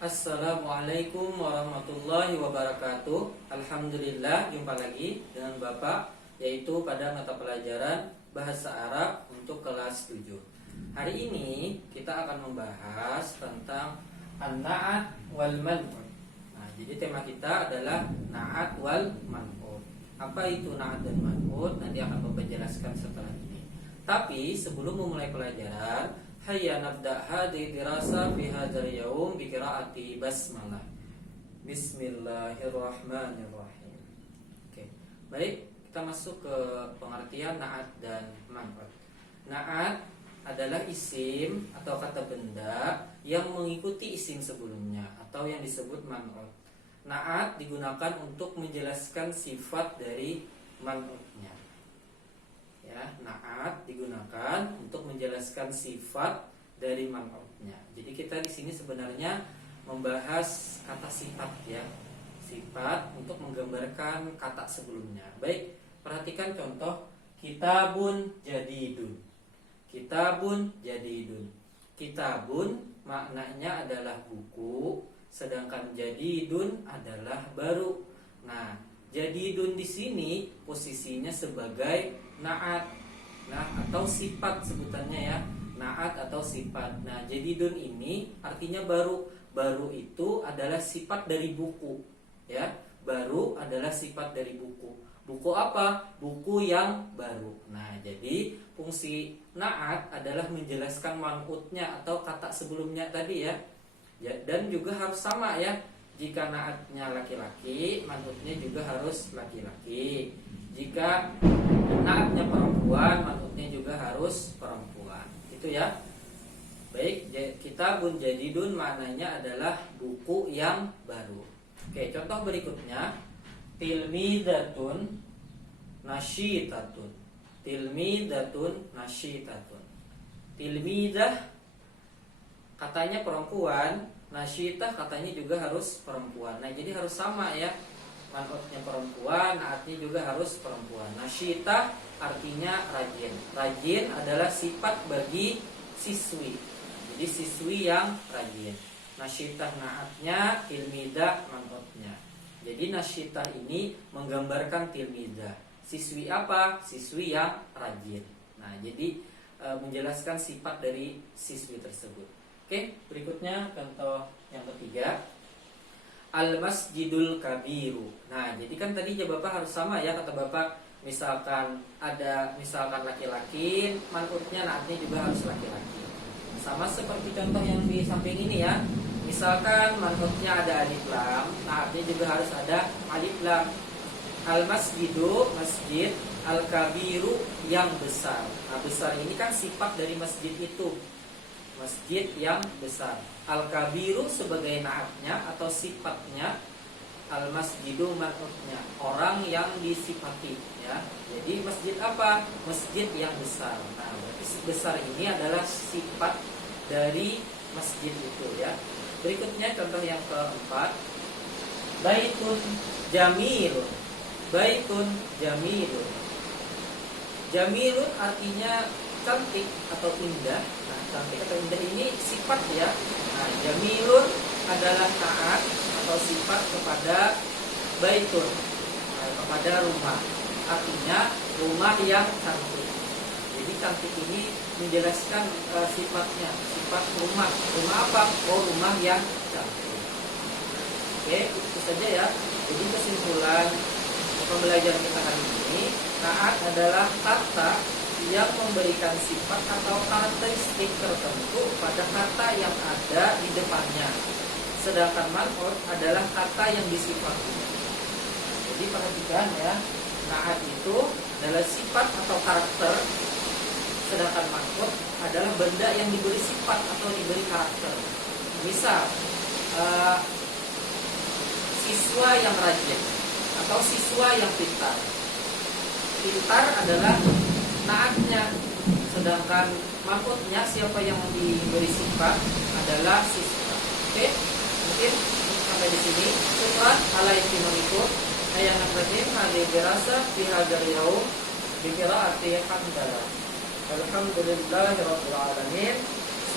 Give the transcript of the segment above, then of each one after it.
Assalamualaikum warahmatullahi wabarakatuh. Alhamdulillah, jumpa lagi dengan Bapak, yaitu pada mata pelajaran Bahasa Arab untuk kelas 7. Hari ini kita akan membahas tentang an-na'at wal man'ut. Nah, jadi tema kita adalah na'at wal man'ut. Apa itu na'at dan man'ut? Nanti akan Bapak jelaskan setelah ini. Tapi sebelum memulai pelajaran, hayya nabda hadhihi dirasa fi hadzal yaum bi qiraati basmalah. Bismillahirrahmanirrahim. Oke. Baik, kita masuk ke pengertian na'at dan man'ut. Na'at adalah isim atau kata benda yang mengikuti isim sebelumnya atau yang disebut man'ut. Na'at digunakan untuk menjelaskan sifat dari man'utnya. Ya, na'at digunakan untuk menjelaskan sifat dari man'utnya. Jadi kita di sini sebenarnya membahas kata sifat ya. Sifat untuk menggambarkan kata sebelumnya. Baik, perhatikan contoh kitabun jadidun. Kitabun jadidun. Kitabun maknanya adalah buku, sedangkan jadidun adalah baru. Nah, jadidun di sini posisinya sebagai na'at. Nah, atau sifat sebutannya ya. Na'at atau sifat. Nah, jadidun ini artinya baru. Baru itu adalah sifat dari buku, ya. Baru adalah sifat dari buku. Buku apa? Buku yang baru. Nah, jadi fungsi na'at adalah menjelaskan man'utnya atau kata sebelumnya tadi ya. Dan juga harus sama ya. Jika na'atnya laki-laki, man'utnya juga harus laki-laki. Jika na'atnya perempuan, man'utnya juga harus perempuan. Itu ya. Baik, kitabun jadidun maknanya adalah buku yang baru. Oke, contoh berikutnya, tilmidatun nasyitatun. Tilmidatun nasyitatun. Tilmidah katanya perempuan, nasyitah katanya juga harus perempuan. Nah, jadi harus sama ya. Man'utnya perempuan, na'atnya juga harus perempuan. Nasyitah artinya rajin. Rajin adalah sifat bagi siswi. Jadi siswi yang rajin. Nasyitah na'atnya, tilmidah man'utnya. Jadi nasyitah ini menggambarkan tilmidah. Siswi apa? Siswi yang rajin. Nah, jadi menjelaskan sifat dari siswi tersebut. Oke, berikutnya contoh yang ketiga. Al-masjidul kabiru. Nah, jadi kan tadi Bapak harus sama ya kata Bapak. Misalkan ada laki-laki, man'utnya na'atnya juga harus laki-laki. Sama seperti contoh yang di samping ini ya. Misalkan man'utnya ada alif lam, na'atnya juga harus ada alif lam. Al-masjidu masjid, al-kabiru yang besar. Nah, besar ini kan sifat dari masjid itu. Masjid yang besar. Al-kabiru sebagai na'atnya atau sifatnya, al-masjidu man'utnya, orang yang disifati ya. Jadi masjid apa? Masjid yang besar. Nah, berarti besar ini adalah sifat dari masjid itu ya. Berikutnya contoh yang keempat, baitun jamilun. Baitun jamilun. Jamilun artinya cantik atau indah. Nah, cantik atau indah ini sifat ya. Nah, jamilun adalah na'at atau sifat kepada baitun, kepada rumah. Artinya rumah yang cantik. Jadi cantik ini menjelaskan sifatnya, sifat rumah. Rumah apa? Oh, rumah yang cantik. Oke, itu saja ya. Jadi kesimpulan pembelajaran kita kali ini, na'at adalah kata yang memberikan sifat atau karakteristik tertentu pada kata yang ada di depannya. Sedangkan man'ut adalah kata yang disifati. Jadi perhatikan ya, na'at itu adalah sifat atau karakter, sedangkan man'ut adalah benda yang diberi sifat atau diberi karakter. Misal, siswa yang rajin atau siswa yang pintar. Pintar adalah na'atnya, sedangkan man'utnya siapa yang diberi sifat adalah siswa. Oke, mungkin sampai di sini. Syukran ala istimaikum. Ayat nafratin hadhihi dirasa fi hadzal yaum bi qiraati hamdalah. Alhamdulillahirabbil alamin.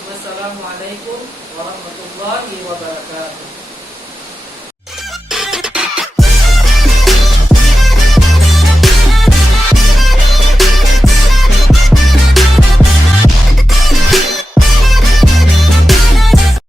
Wassalamualaikum warahmatullahi wabarakatuh.